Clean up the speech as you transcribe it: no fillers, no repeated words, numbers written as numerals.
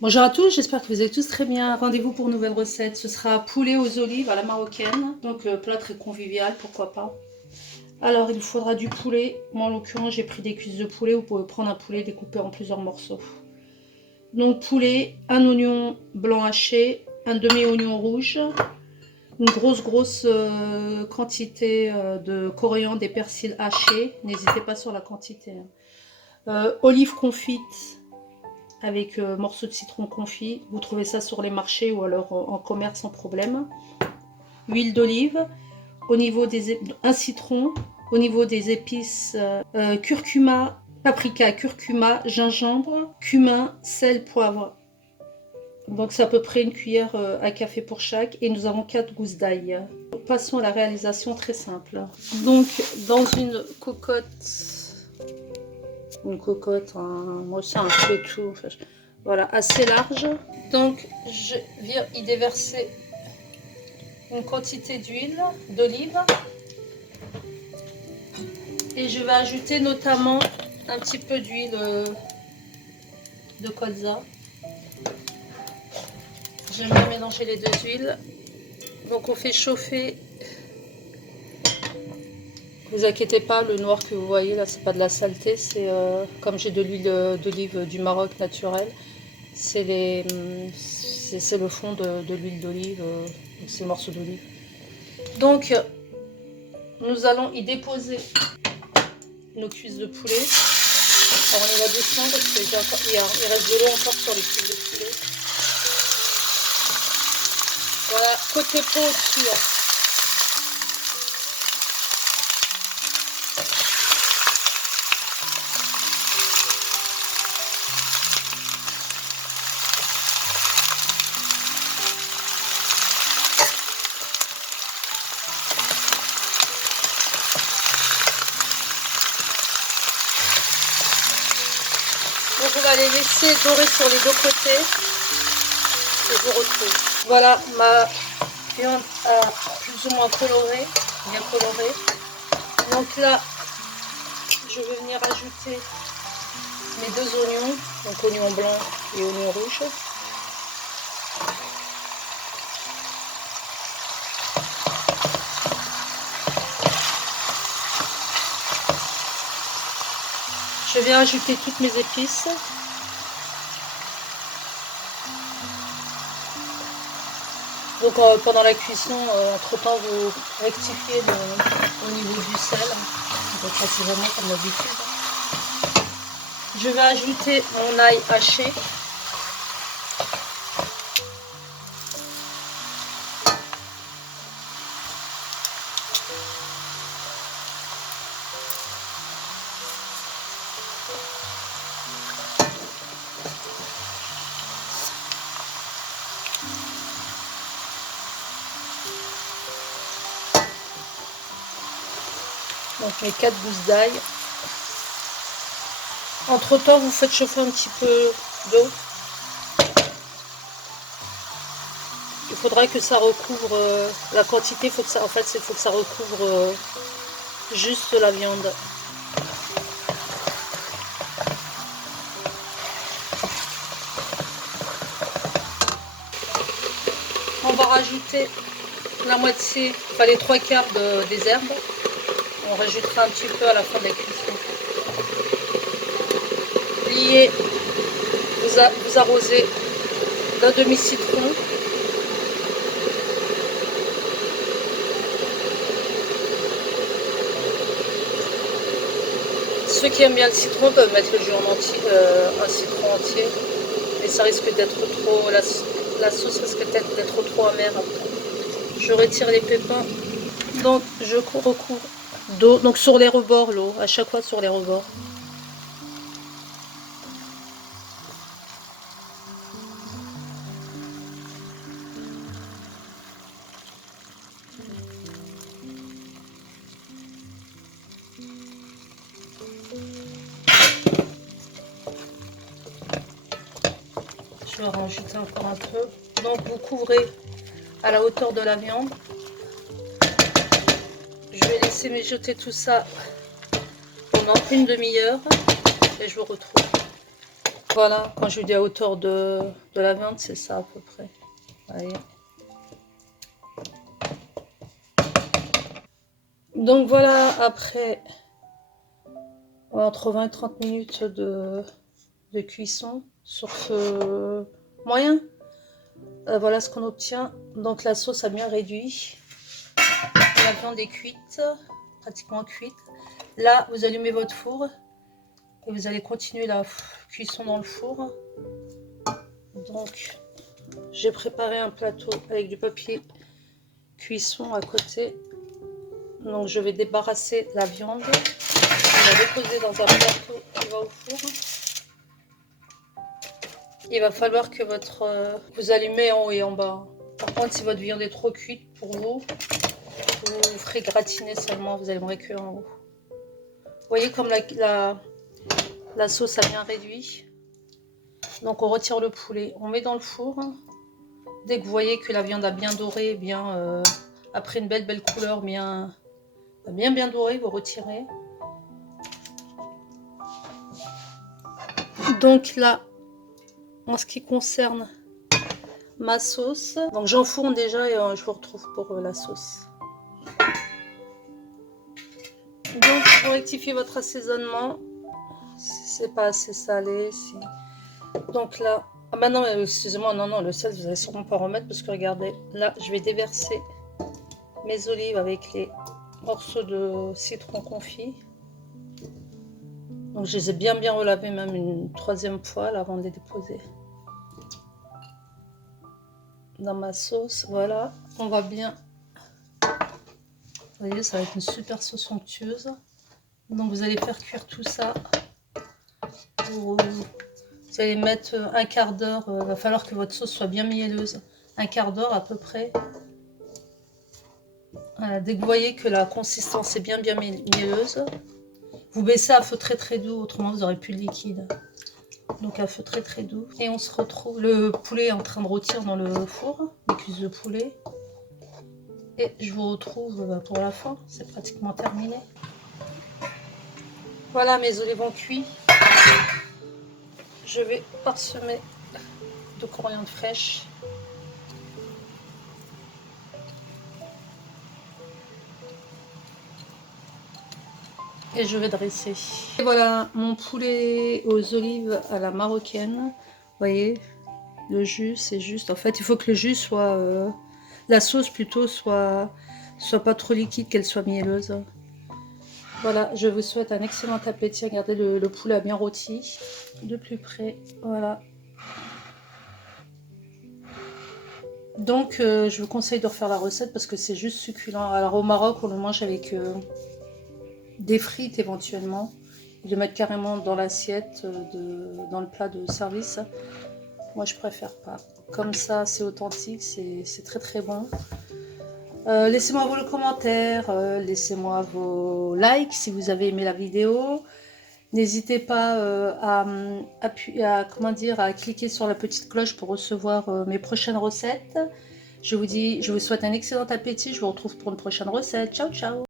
Bonjour à tous, j'espère que vous allez tous très bien. Rendez-vous pour une nouvelle recette. Ce sera poulet aux olives à la marocaine. Donc plat très convivial, pourquoi pas. Alors il faudra du poulet. Moi en l'occurrence j'ai pris des cuisses de poulet. Vous pouvez prendre un poulet découpé en plusieurs morceaux. Donc poulet, un oignon blanc haché, un demi-oignon rouge, une grosse quantité de coriandre et persil haché. N'hésitez pas sur la quantité. Olives confites avec morceaux de citron confit. Vous trouvez ça sur les marchés ou alors en commerce sans problème. Huile d'olive, au niveau des un citron, au niveau des épices, curcuma, paprika, curcuma, gingembre, cumin, sel, poivre. Donc c'est à peu près une cuillère à café pour chaque et nous avons 4 gousses d'ail. Passons à la réalisation très simple. Donc dans une cocotte, moi c'est un feuilletou, voilà, assez large. Donc je viens y déverser une quantité d'huile d'olive et je vais ajouter notamment un petit peu d'huile de colza. J'aime bien mélanger les deux huiles. Donc on fait chauffer. Ne vous inquiétez pas, le noir que vous voyez là, c'est pas de la saleté, c'est comme j'ai de l'huile d'olive du Maroc naturelle, c'est le fond de l'huile d'olive, ces morceaux d'olive. Donc nous allons y déposer nos cuisses de poulet. Alors on y va doucement parce qu'il reste de l'eau encore sur les cuisses de poulet. Voilà, côté peau au-dessus. Donc on va les laisser dorer sur les deux côtés et je vous retrouve. Voilà, ma viande a plus ou moins coloré, bien coloré. Donc là, je vais venir ajouter mes deux oignons, donc oignon blanc et oignon rouge. Je vais ajouter toutes mes épices. Donc pendant la cuisson, entre-temps, vous rectifiez au niveau du sel, donc précisément comme d'habitude. Je vais ajouter mon ail haché. Donc mes 4 gousses d'ail. Entre temps, vous faites chauffer un petit peu d'eau. Il faudra que ça recouvre la quantité. Faut que ça, en fait, il faut que ça recouvre juste la viande. On va rajouter la moitié, enfin les 3/4 des herbes. On rajoutera un petit peu à la fin de la cuisson. Liez, vous arrosez d'un demi-citron. Ceux qui aiment bien le citron peuvent mettre le jus en entier, un citron entier. Mais ça risque d'être trop, la sauce risque d'être trop amère après. Je retire les pépins. Donc je recouvre d'eau. Donc sur les rebords l'eau, à chaque fois sur les rebords. Je vais rajouter encore un peu. Donc vous couvrez à la hauteur de la viande. Je vais laisser mijoter tout ça pendant une demi-heure et je vous retrouve. Voilà, quand je vous dis à hauteur de la viande, c'est ça à peu près. Voyez. Donc voilà, après entre 20 et 30 minutes de cuisson sur feu moyen, voilà ce qu'on obtient. Donc la sauce a bien réduit. La viande est cuite, pratiquement cuite. Là, vous allumez votre four et vous allez continuer la cuisson dans le four. Donc, j'ai préparé un plateau avec du papier cuisson à côté. Donc, je vais débarrasser la viande. Je vais la déposer dans un plateau qui va au four. Il va falloir que vous allumez en haut et en bas. Par contre, si votre viande est trop cuite pour vous, vous ferez gratiner seulement, vous allez me cuire en haut. Vous voyez comme la sauce a bien réduit. Donc on retire le poulet, on met dans le four. Dès que vous voyez que la viande a bien doré, bien après une belle couleur, bien dorée, vous retirez. Donc là, en ce qui concerne ma sauce, donc j'enfourne déjà et je vous retrouve pour la sauce. Donc pour rectifier votre assaisonnement, si c'est pas assez salé, si... donc là, ah bah non, excusez-moi, non, le sel vous allez sûrement pas remettre parce que regardez, là je vais déverser mes olives avec les morceaux de citron confit. Donc je les ai bien relavés même une troisième fois là, avant de les déposer dans ma sauce. Voilà, on va bien, vous voyez, ça va être une super sauce somptueuse. Donc vous allez faire cuire tout ça. Vous allez mettre un quart d'heure, il va falloir que votre sauce soit bien mielleuse, un quart d'heure à peu près. Voilà, dès que vous voyez que la consistance est bien mielleuse, vous baissez à feu très doux, autrement vous n'aurez plus de liquide. Donc à feu très doux. Et on se retrouve, le poulet est en train de rôtir dans le four, les cuisses de poulet. Et je vous retrouve pour la fin, c'est pratiquement terminé. Voilà, mes olives ont cuit. Je vais parsemer de coriandre fraîche. Et je vais dresser. Et voilà mon poulet aux olives à la marocaine. Vous voyez, le jus c'est juste. En fait, il faut que le jus soit, la sauce plutôt soit pas trop liquide, qu'elle soit mielleuse. Voilà, je vous souhaite un excellent appétit. Regardez, le poulet a bien rôti. De plus près, voilà. Donc, je vous conseille de refaire la recette parce que c'est juste succulent. Alors, au Maroc, on le mange avec des frites éventuellement. De mettre carrément dans l'assiette, dans le plat de service. Moi, je préfère pas. Comme ça, c'est authentique, c'est très bon. Laissez-moi vos commentaires, laissez-moi vos likes si vous avez aimé la vidéo. N'hésitez pas à cliquer sur la petite cloche pour recevoir mes prochaines recettes. Je vous souhaite un excellent appétit. Je vous retrouve pour une prochaine recette. Ciao, ciao!